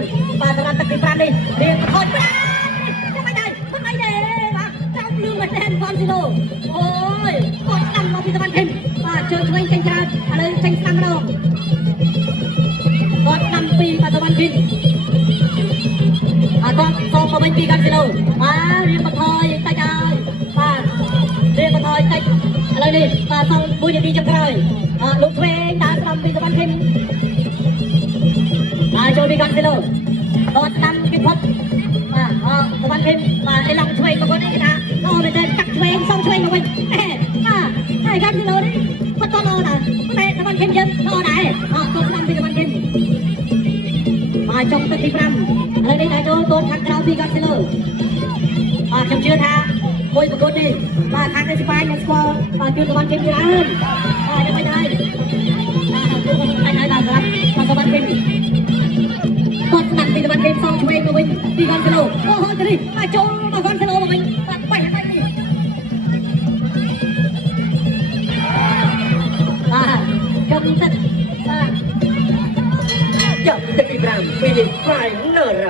វិញបាទសម្រាប់ទឹកទី5នេះរៀងខូចប្រាចាំមិនដែរមិនអីទេបាទចាំលឿងមែនទេហ្វនស៊ីឡូអូយគាត់ស្ដាំមកពីសវណ្ណខេមបាទជើងឆ្វេងចេញច្រើនឥឡូវចេញស្ដាំម្ដងគាត់ស្ដាំពីបាទសវណ្ណខេមគាត់សូមមកវិញពីហ្វនស៊ីឡូបាទរៀងបន្ថយតិចហើយបាទរៀងបន្ថយតិចឥឡូវនេះបាទសល់1នាទីចុងក្រោយលោកឆ្វេងដើរស្ដាំពីសវណ្ណខេមចូលពីហ្វនស៊ីឡូគាត់ស្ដាំពីផុតបាទសវណ្ណខេមបាទឯឡងឆ្វេងមកគាត់នេះគេថាអូមែនទេកាត់ឆ្វេងសុំឆ្វេងមកវិញបាទហើយហ្វនស៊ីឡូនេះគាត់តោះណាតែសវណ្ណខេមយើងតោះដែរគាត់ស្ដាំពីសវណ្ណខេមបាទចុងទឹកទី5ឥឡូវនេះតែចូលតូនខាងក្រៅពីហ្វនស៊ីឡូខ្ញុំជឿថាមួយប្រកួតនេះបាទខាងស្ប៉ាញនឹងស្គាល់បាទជួយសវណ្ណខេមច្រើនយ៉ាងមិនដែរគឺមិនអាចដល់សម្រាប់សវណ្ណខេមគាត់ស្ដាំពីសវណ្ណខេមសងឆ្វេងមកវិញពីហ្វនស៊ីឡូអូហូទៅនេះបាទចូលមកហ្វនស៊ីឡូមកវិញបាទបែកនេះចំទឹកបាទចំទឹកទី5ពីនេះហ្វៃនល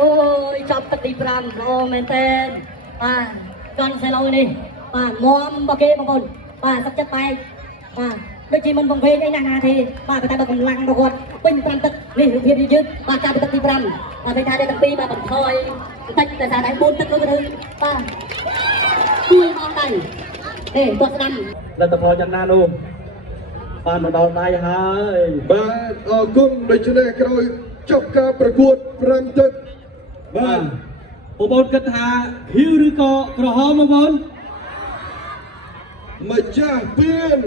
អូយចំទឹកទី5អូមែនទេបាទហ្វនស៊ីឡូនេះបាទមុំរបស់គេបងប្អូនបាទសឹកចិត្តបែកបាទដូចជាមិនបង្វេងអីណាទេបាទតែបើកម្លាំងរបស់គាត់ពេញ5ទឹកនេះរូបភាពយឺតបាទចាប់ពីទឹកទី5បាទពេលថាទេទាំងពីរបាទបន្ថយបន្តិចតែថាតែ4ទឹកទៅទៅបាទជួយអស់ដៃគាត់ស្ដាំលទ្ធផលយ៉ាងណានោះបានមកដល់ដៃហើយបាទអរគុណដូច្នេះក្រោយចប់ការប្រកួត5ទឹកបាទបងប្អូនគិតថាខៀវឬក៏ក្រហមបងប្អូនម្ចាស់ពៀន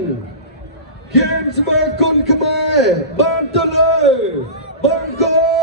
ហ្គេមស្មើគុណខ្មែរបានទៅលើបាងកក